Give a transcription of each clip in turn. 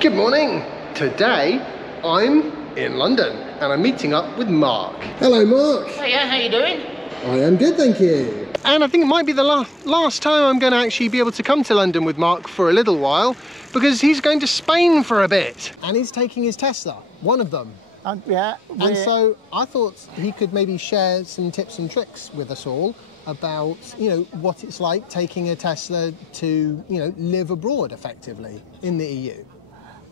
Good morning. Today I'm in London and I'm meeting up with Mark. Hello Mark. Hiya, how you doing? I am good, thank you. And I think it might be the last time I'm going to actually be able to come to London with Mark for a little while, because he's going to Spain for a bit. And he's taking his Tesla, one of them. Yeah. And so I thought he could maybe share some tips and tricks with us all about, what it's like taking a Tesla to, live abroad effectively in the EU.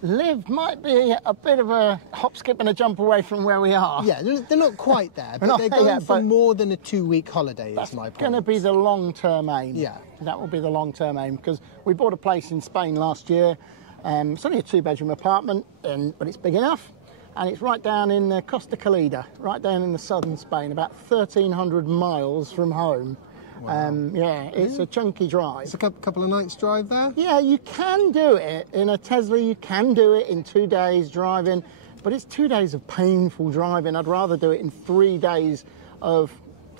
Live might be a bit of a hop, skip and a jump away from where we are. Yeah, they're not quite there, but they're going for more than a 2-week holiday, is my point. That's going to be the long-term aim. Yeah. That will be the long-term aim, because we bought a place in Spain last year. It's only a 2-bedroom apartment, but it's big enough. And it's right down in Costa Calida, right down in the southern Spain, about 1,300 miles from home. Wow. It's a chunky drive. It's a couple of nights drive there? Yeah, you can do it in a Tesla. You can do it in 2 days driving, but it's 2 days of painful driving. I'd rather do it in 3 days of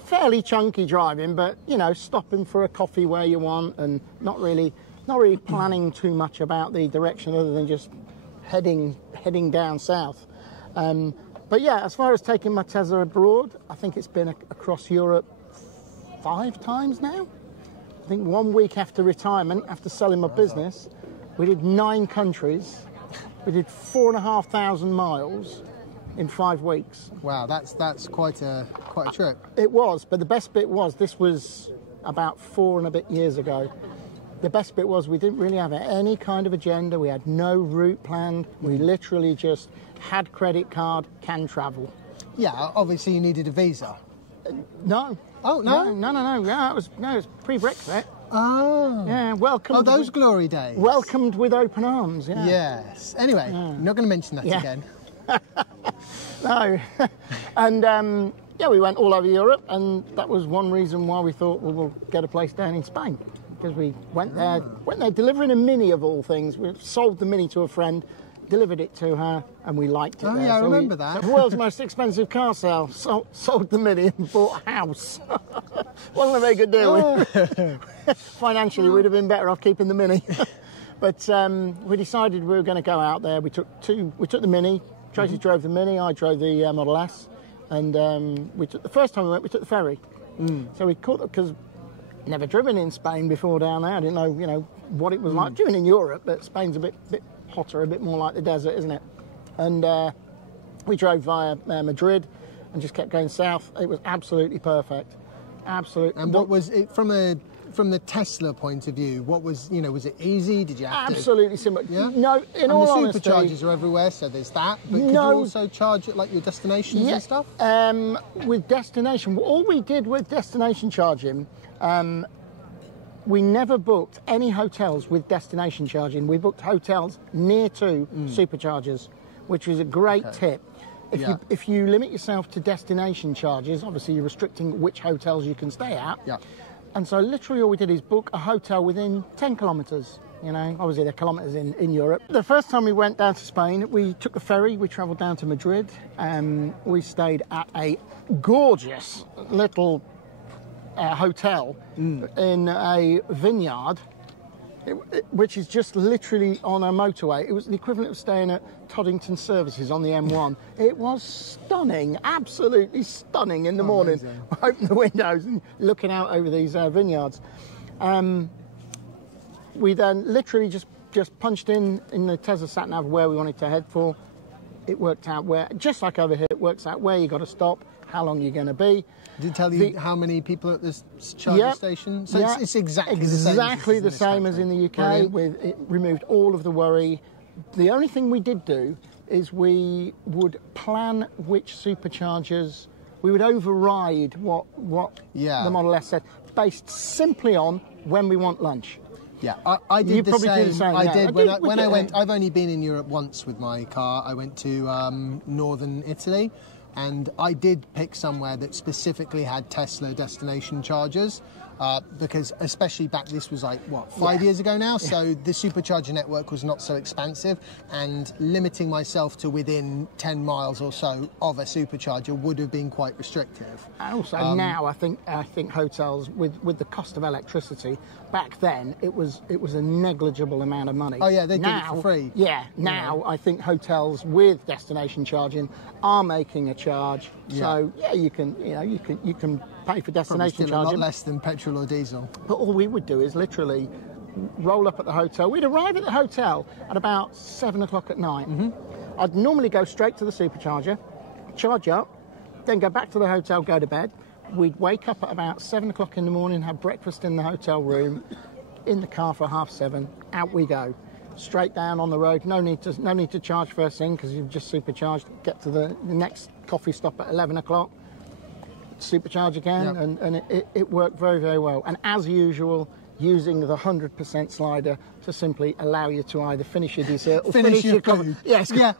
fairly chunky driving, but stopping for a coffee where you want and not really planning too much about the direction other than just heading down south. But yeah, as far as taking my Tesla abroad, I think it's been across Europe 5 times now. I think 1 week after retirement, after selling my business, we did 9 countries. We did 4,500 miles in 5 weeks. Wow, that's quite a trip. It was, but the best bit was, this was about 4 and a bit years ago. The best bit was we didn't really have any kind of agenda. We had no route planned. We literally just had credit card, can travel. Yeah, obviously you needed a visa. No. Oh, no? No. Yeah, it was pre-Brexit. Oh. Yeah, welcome. Oh, those glory days. Welcomed with open arms, yeah. Yes. Anyway, I'm not going to mention that again. No. And, we went all over Europe, and that was one reason why we thought, well, we'll get a place down in Spain. Because we went there delivering a Mini of all things. We sold the Mini to a friend, delivered it to her, and we liked it. Oh, there. yeah, I remember that. The world's most expensive car sale. Sold the Mini and bought a house. Wasn't a very good deal. Financially, we'd have been better off keeping the Mini. But we decided we were going to go out there. We took the Mini. Tracy drove the Mini. I drove the Model S. And the first time we went, we took the ferry. So we caught it because never driven in Spain before down there. I didn't know, what it was like. Driven in Europe, but Spain's a bit hotter, a bit more like the desert, isn't it? And we drove via Madrid and just kept going south. It was absolutely perfect. Absolutely. And what was it from the Tesla point of view? What was was it easy? Did you have absolutely similar? Yeah. No, in all honesty, the superchargers are everywhere, so there's that. But could you also charge at like your destinations and stuff? With destination, all we did with destination charging. We never booked any hotels with destination charging. We booked hotels near to superchargers, which was a great tip. If you limit yourself to destination charges, obviously you're restricting which hotels you can stay at. Yeah. And so literally all we did is book a hotel within 10 kilometres. Obviously they're kilometres in Europe. The first time we went down to Spain, we took the ferry, we travelled down to Madrid. We stayed at a gorgeous little hotel in a vineyard, which is just literally on a motorway. It was the equivalent of staying at Toddington Services on the M1. It was stunning, absolutely stunning in the morning. Open the windows and looking out over these vineyards. We then literally just punched in the Tesla sat nav where we wanted to head for. It worked out just like over here, it works out where you got to stop, how long you're going to be. Did it tell you how many people at this charging station? So it's exactly the same as in the UK. It removed all of the worry. The only thing we did do is we would plan which superchargers, we would override what the Model S said, based simply on when we want lunch. Yeah, I did the same. Do the same. I did when I went. I've only been in Europe once with my car. I went to northern Italy, and I did pick somewhere that specifically had Tesla destination chargers. because especially this was like, what, 5 years ago now? So the supercharger network was not so expansive, and limiting myself to within 10 miles or so of a supercharger would have been quite restrictive. And also now I think hotels, with the cost of electricity, back then it was a negligible amount of money. Oh yeah, they did it for free. Yeah, now I think hotels with destination charging are making a charge. So yeah, you can pay for destination charging. A lot less than petrol or diesel. But all we would do is literally roll up at the hotel. We'd arrive at the hotel at about 7 o'clock at night. I'd normally go straight to the supercharger, charge up, then go back to the hotel, go to bed. We'd wake up at about 7 o'clock in the morning, have breakfast in the hotel room, in the car for 7:30, out we go. Straight down on the road, no need to charge first thing because you've just supercharged. Get to the next coffee stop at 11 o'clock, supercharge again, and it worked very, very well. And as usual, using the 100% slider to simply allow you to either finish your dessert or finish your coffee. Yes, yeah,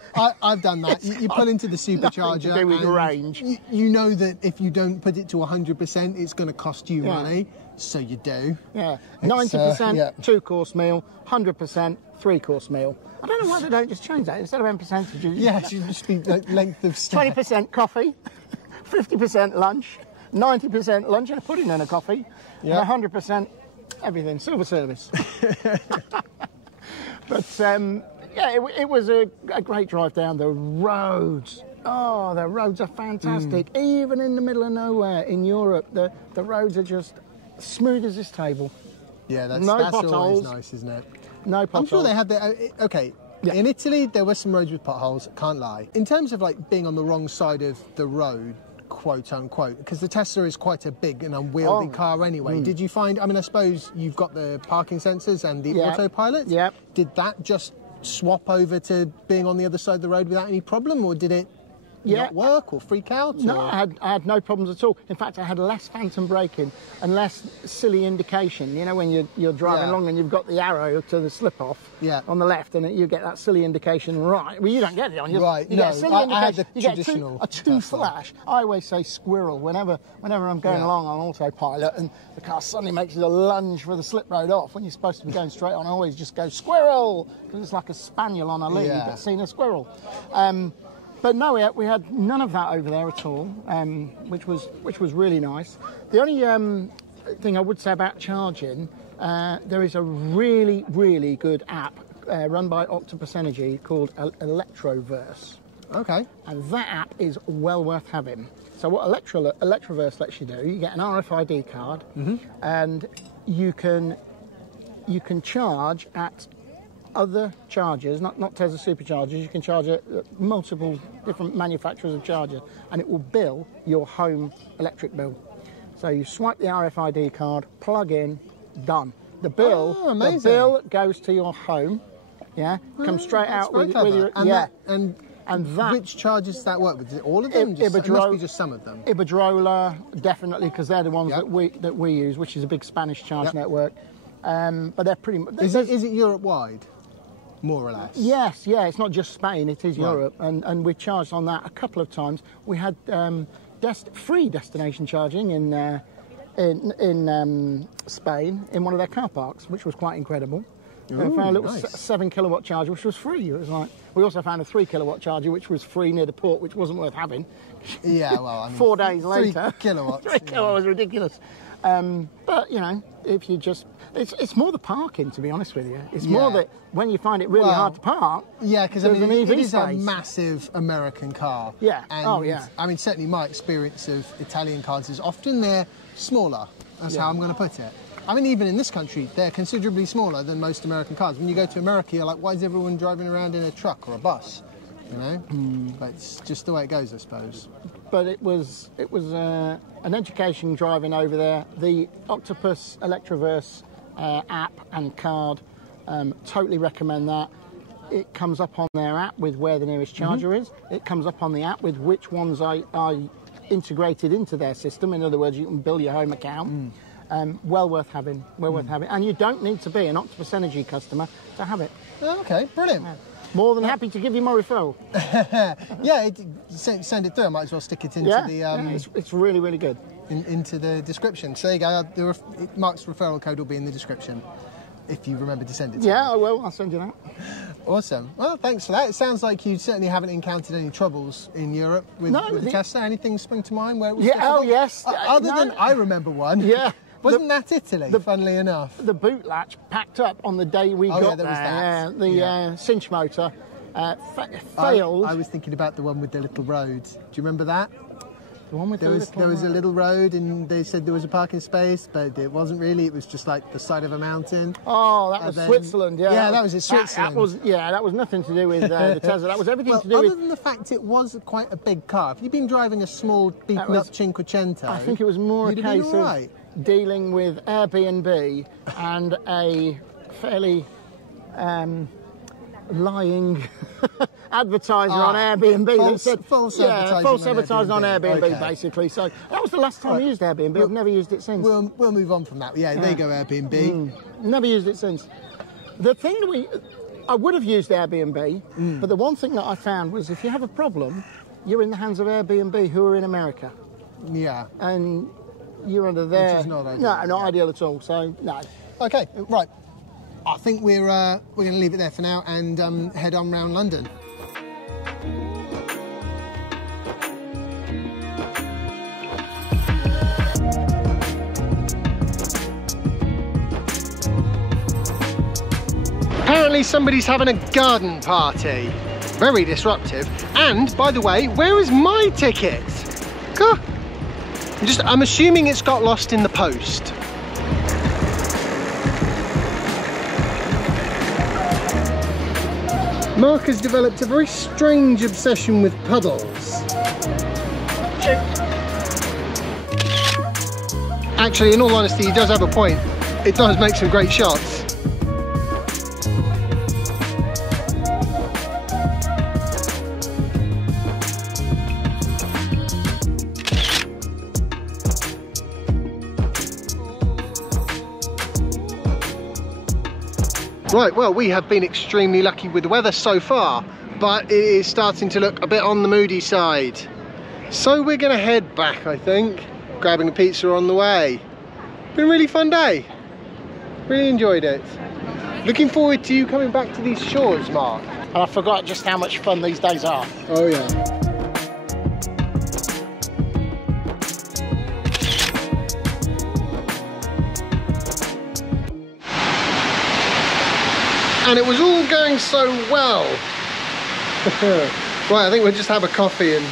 I've done that. You pull into the supercharger, to do with range. You know that if you don't put it to 100%, it's going to cost you money, so you do. Yeah, 90% 2-course meal, 100% 3-course meal. I don't know why they don't just change that instead of M percentages. Yeah, it should just be the length of stay. 20% coffee, 50% lunch, 90% lunch and a pudding and a coffee, and 100% everything, silver service. But it was a great drive down. The roads, the roads are fantastic. Even in the middle of nowhere in Europe, the roads are just smooth as this table. Yeah, that's potholes. Always nice, isn't it? No potholes. I'm sure they had okay. Yeah. In Italy, there were some roads with potholes, can't lie. In terms of like being on the wrong side of the road, quote unquote, because the Tesla is quite a big and unwieldy car anyway. Did you find, I suppose you've got the parking sensors and the autopilot. Yep. Did that just swap over to being on the other side of the road without any problem, or did it not work or freak out? No, I had no problems at all. In fact, I had less phantom braking and less silly indication. You know, when you're driving along and you've got the arrow to the slip-off on the left, and you get that silly indication right. Well, you don't get it on your right. You no, get a silly indication. I had the you traditional get a two flash. I always say squirrel whenever I'm going along on autopilot, and the car suddenly makes a lunge for the slip road off when you're supposed to be going straight on. I always just go squirrel because it's like a spaniel on a lead that's seen a squirrel. But no, we had none of that over there at all, which was really nice. The only thing I would say about charging, there is a really, really good app run by Octopus Energy called Electroverse. Okay. And that app is well worth having. So what Electroverse lets you do, you get an RFID card, and you can charge at other chargers, not Tesla superchargers. You can charge at multiple different manufacturers of chargers, and it will bill your home electric bill. So you swipe the RFID card, plug in, done. The bill goes to your home. Yeah, comes straight out with your and that, which chargers does that work with? Is it all of them? It must be just some of them. Iberdrola, definitely, because they're the ones that we use, which is a big Spanish charge network. But they're pretty much. Is it Europe wide? More or less. Yes, it's not just Spain, it is Europe, and we charged on that a couple of times. We had free destination charging in Spain in one of their car parks, which was quite incredible. We found a little 7 kilowatt charger, which was free. It was like, we also found a 3 kilowatt charger, which was free near the port, which wasn't worth having. Yeah, well, 4 days later. 3 kilowatts. 3 kilowatts was ridiculous. But you know, if you just, it's more the parking, to be honest with you. It's more that when you find it really hard to park. Yeah, because it is a massive American car. Yeah. And, certainly my experience of Italian cars is often they're smaller. That's how I'm going to put it. Even in this country, they're considerably smaller than most American cars. When you go to America, you're like, why is everyone driving around in a truck or a bus? You know, but it's just the way it goes, I suppose. But it was an education driving over there. The Octopus Electroverse app and card, totally recommend that. It comes up on their app with where the nearest charger is. It comes up on the app with which ones are integrated into their system. In other words, you can bill your home account. Well worth having. And you don't need to be an Octopus Energy customer to have it. Okay, brilliant. More than happy to give you my referral. Send it through. I might as well stick it into the... It's really, really good. into the description. So there you go. Mark's referral code will be in the description if you remember to send it to me. Yeah, I will. I'll send you that. Awesome. Well, thanks for that. It sounds like you certainly haven't encountered any troubles in Europe with the Tesla. Anything spring to mind where it was difficult? Oh, yes. Other than I remember one. Yeah. Wasn't that Italy, funnily enough? The boot latch packed up on the day we got there. Was that. The cinch motor failed. I was thinking about the one with the little road. Do you remember that? The one with there was a little road, and they said there was a parking space, but it wasn't really. It was just like the side of a mountain. Oh, that was Switzerland, yeah. Yeah, that was in Switzerland. That was nothing to do with the Tesla. That was everything to do other with... than the fact it was quite a big car. If you've been driving a small, beaten-up Cinquecento... I think it was more a case of dealing with Airbnb and a fairly lying advertiser on Airbnb that said false advertising on Airbnb, basically. So that was the last time I used Airbnb. I've never used it since. We'll move on from that. Yeah, there you go, Airbnb. Never used it since. The thing that I would have used Airbnb, but the one thing that I found was if you have a problem, you're in the hands of Airbnb, who are in America. Yeah. And you're under there. Which is not ideal. No, not ideal at all. So no. Okay, right. I think we're going to leave it there for now and head on round London. Apparently somebody's having a garden party. Very disruptive. And, by the way, where is my ticket? I'm assuming it's got lost in the post. Mark has developed a very strange obsession with puddles. Actually, in all honesty, he does have a point. It does make some great shots. Right, well, we have been extremely lucky with the weather so far, but it is starting to look a bit on the moody side. So we're going to head back, I think. Grabbing a pizza on the way. Been a really fun day. Really enjoyed it. Looking forward to you coming back to these shores, Mark. And I forgot just how much fun these days are. Oh, yeah. And it was all going so well. Right, I think we'll just have a coffee and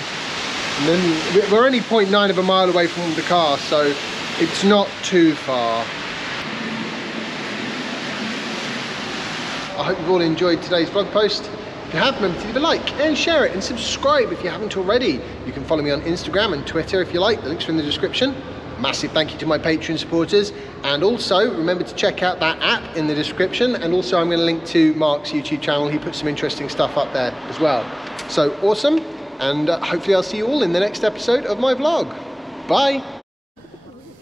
then we're only 0.9 of a mile away from the car, so it's not too far. I hope you've all enjoyed today's vlog post. If you have, remember to leave a like and share it and subscribe if you haven't already. You can follow me on Instagram and Twitter if you like. The links are in the description. Massive thank you to my Patreon supporters, and also remember to check out that app in the description, and also I'm going to link to Mark's YouTube channel. He puts some interesting stuff up there as well. So awesome, and hopefully I'll see you all in the next episode of my vlog. Bye.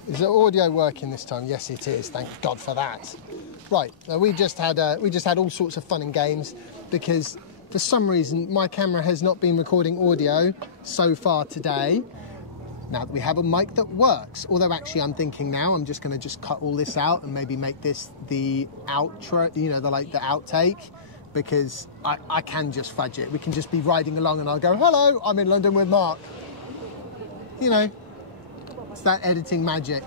Is the audio working this time? Yes, it is. Thank God for that. Right, we just had all sorts of fun and games because for some reason my camera has not been recording audio so far today. Now that we have a mic that works, although actually I'm thinking now I'm just going to cut all this out and maybe make this the outro, you know, the outtake, because I can just fudge it. We can just be riding along and I'll go, hello, I'm in London with Mark. You know, it's that editing magic.